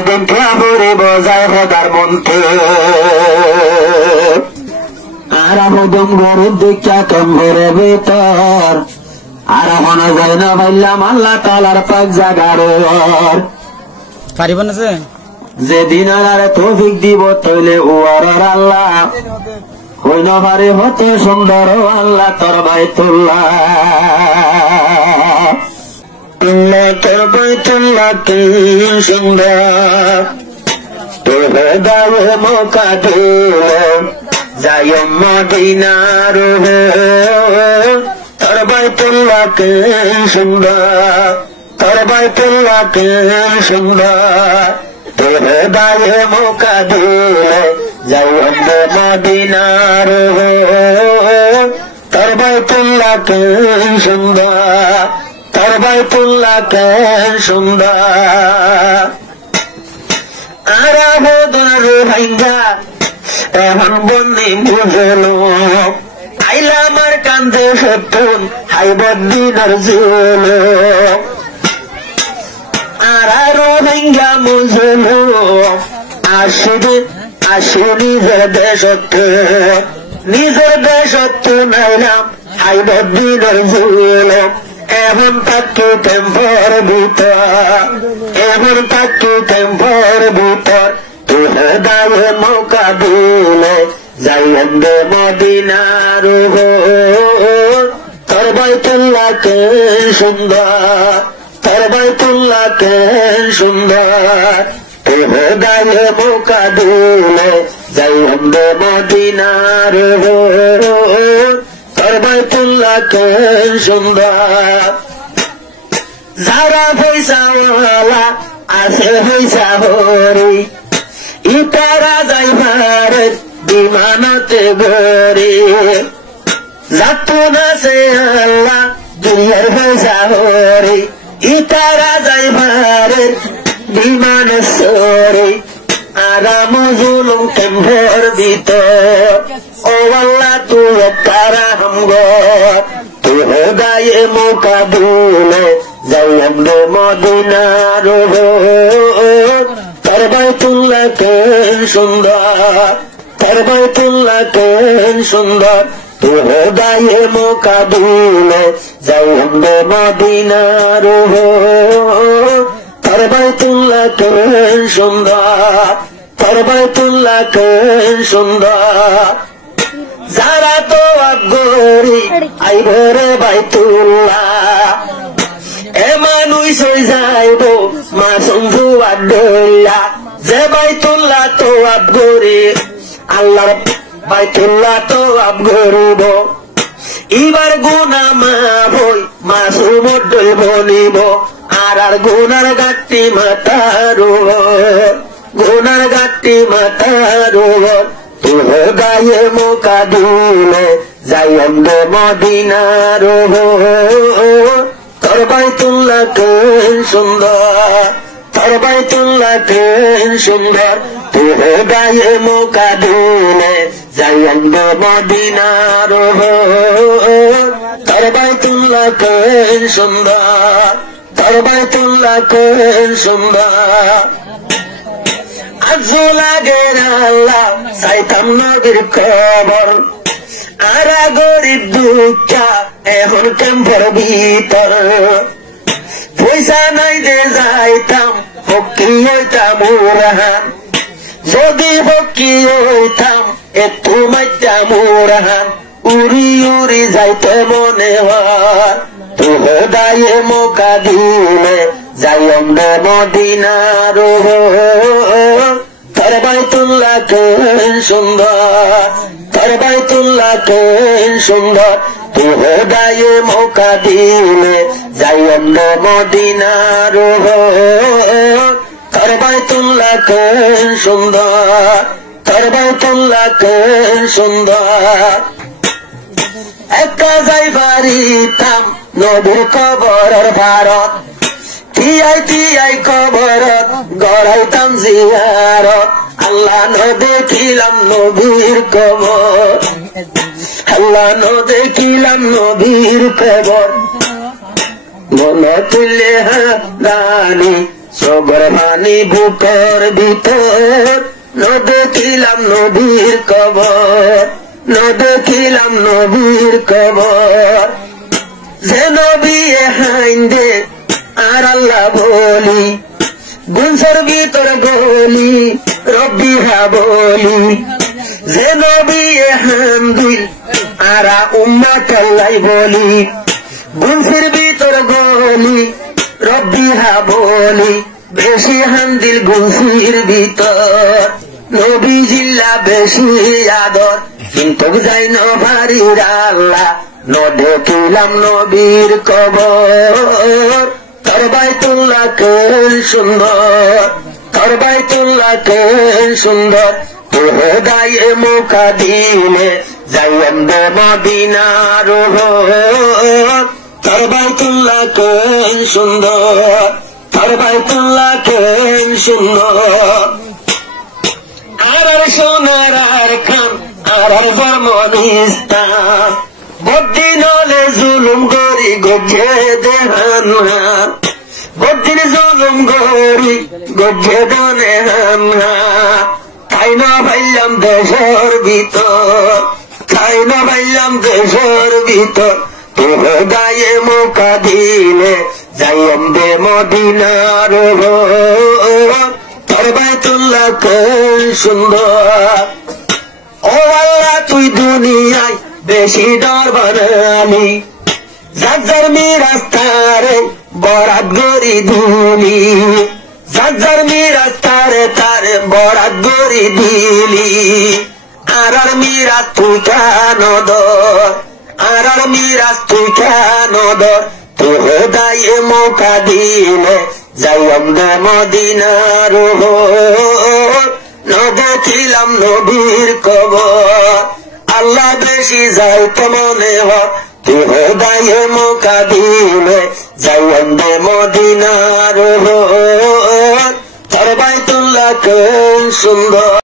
দিন খেয়াপুরি বজায় হতার মন্ত্রে আর আবদম গরিব দীক্ষা কম্বরে ভিতর আর মনে যায় না ভাইলাম আল্লাহ তালার পাক জাগার পারিব না যেদিন আর তৌফিক দিব তৈলে ওয়ার আল্লাহ হইন পারে হতে সুন্দর আল্লাহ তোর বাইতুল্লাহ তোর বাইতুল্লাহ কি সুন্দর তোর দাও মৌকা দিল যাই মদিনার তোর বাইতুল্লাহ কি সুন্দর তোর বাইতুল্লাহ কি সুন্দর তোর দায়ে মৌকা দিলে যাই মদিনার তোর বাইতুল্লাহ কে সুন্দর তোর বাইতুল্লাহ কে সুন্দর আর বোধর ভাইঙ্গা এখন বন্দি বুঝলো আইলা আমার কান্দে সত্যন হাই বদিনার জল আর আরো ভাইঙ্গা মুঝলো আসবে আসে নিজের দেশত্ব নাইলাম হাই বদিনার জল এমন তাকে টেম্পর ভিতর এমন তাকে টেম্পর ভিতর তোর দায়ে মৌকা দিলে যাই মদিনার তোর বাইতুল্লাহ কে সুন্দর তোর বাইতুল্লাহ কে সুন্দর তোর দায়ে মৌকা দিলে যাই মদিনার তোর বাইতুল্লাহ কে সুন্দর যারা পয়সাওয়ালা আছে পয়সা হরি ইতারা যাই ভারত বিমানতে গড়ে যাতো না সে আল্লাহ দুনিয়ার পয়সা হরি ইতারা যাই ভারত বিমান সরে আরাম জুলুম কেম্ভর ভিতর ও আল্লাহ তুই তারা হামগর তুই গায়ে মৌকা দিলে যাই আমরা মদিনার তোর বাইতুল্লাহ কে সুন্দর তোর বাইতুল্লাহ কে সুন্দর তুই গায়ে মৌকা দিলে যাই আমরা মদিনার তোর বাইতুল্লাহ কে সুন্দর তোর বাইতুল্লাহ কে সুন্দর যারা তো আবগরি আইবরে বাইতুল্লাহ এ মানুষ যাইব মাসুম ভুয়ার ডইলা যে বাইতুল্লাহ তো আবগরি আল্লাহর বাইতুল্লাহ তো আবগরিব এবার গুনাহ মাফ হই মাসুম ডইব নিব আর গুনার গাটি মাতার গুনার গাটি মাতার তোর গায়ে মৌকা দিলে যাই আমরা মদিনার তোর বাইতুল্লাহ কে সুন্দর তোর বাইতুল্লাহ কে সুন্দর তোর গায়ে মৌকা দিলে যাই আমরা মদিনার তোর বাইতুল্লাহ কে সুন্দর তোর বাইতুল্লাহ কে সুন্দর আজও লাগে আল্লাহ চাইতাম নবীর খবর আর গরিব দুঃখা এখন কেম্পর ভিতর পয়সা নাই যে যাইতাম ফকি হইতাম উড়ান যদি ফকি হইতাম একটু মাইতাম উড়ান উড়ি উড়ি যাইতে মনে হয় তোর দায়ে মৌকা দিলে যাই আমরা মদিনার তোর বাইতুল্লাহ কে সুন্দর তোর বাইতুল্লাহ কে সুন্দর তোর দায়ে মৌকা দিলে যাই আমরা মদিনার তোর বাইতুল্লাহ কে সুন্দর তোর বাইতুল্লাহ কে সুন্দর একা যাই পারিতাম নবীর কবরের ভারত টিয়াই টিয়াই কবরত গড়াইতাম জিয়ারত আল্লাহ ন দেখিলাম নবীর কবর আল্লাহ ন দেখিলাম নবীর কবর মনে তুলে হানি সগর পানি বুকের ভিতর দেখিলাম নবীর কবর দেখিলাম নবীর কবর যে নবী হাইন্দে আর আল্লাহ বলি গুনসর ভিতর গলি রব্বি হা বলি যে নবী হামদুল আরা উম্মত আল্লাহ বলি গুনসির ভিতর গলি রব্বি হা বলি বেশি হামদিল গুনসির ভিতর নবী জিল্লা বেশি আদর কিন্তু যাই নভারির আল্লাহ দেখিলাম নবীর কবর তোর বাইতুল্লাহ কেন সুন্দর তোর বাইতুল্লাহ কেন সুন্দর তোর গায়ে মুখা দিলে যাইম দে মদিনার তোর বাইতুল্লাহ কেন সুন্দর তোর বাইতুল্লাহ কেন সুন্দর আর সোনার আর খান আর জন্মনিস্তান বদিন হলে জুলুম করি গজ্জে দেহান বদিন জুলুম করি গজ্জে দেহান তাই না ভাইলাম দেশের ভিতর তাই না ভাইলাম দেশের ভিতর তোর গায়ে মুখা দিলে যাইম দে মদিনার তোর বাইতুল্লাহ কেন সুন্দর ও আল্লাহ তুই দুনিয়ায় বেশি ডর বানালি যার রাস্তারে বরাত গরি ধুলি যার রাস্তারে তার বরাত গরি দিলি আর মিরাজ তুই কেন দর আর মিরাজ তুই কেন দর তোর দায়ে মোকা দিলে যাইম দে মদিনার দেখিলাম নবীর কবর আল্লাহ বেশি যাইতে মনে হয় তুই দায়ে মোকা দিলে যাইম দে মদিনার তোর বাইতুল্লাহ কেন সুন্দর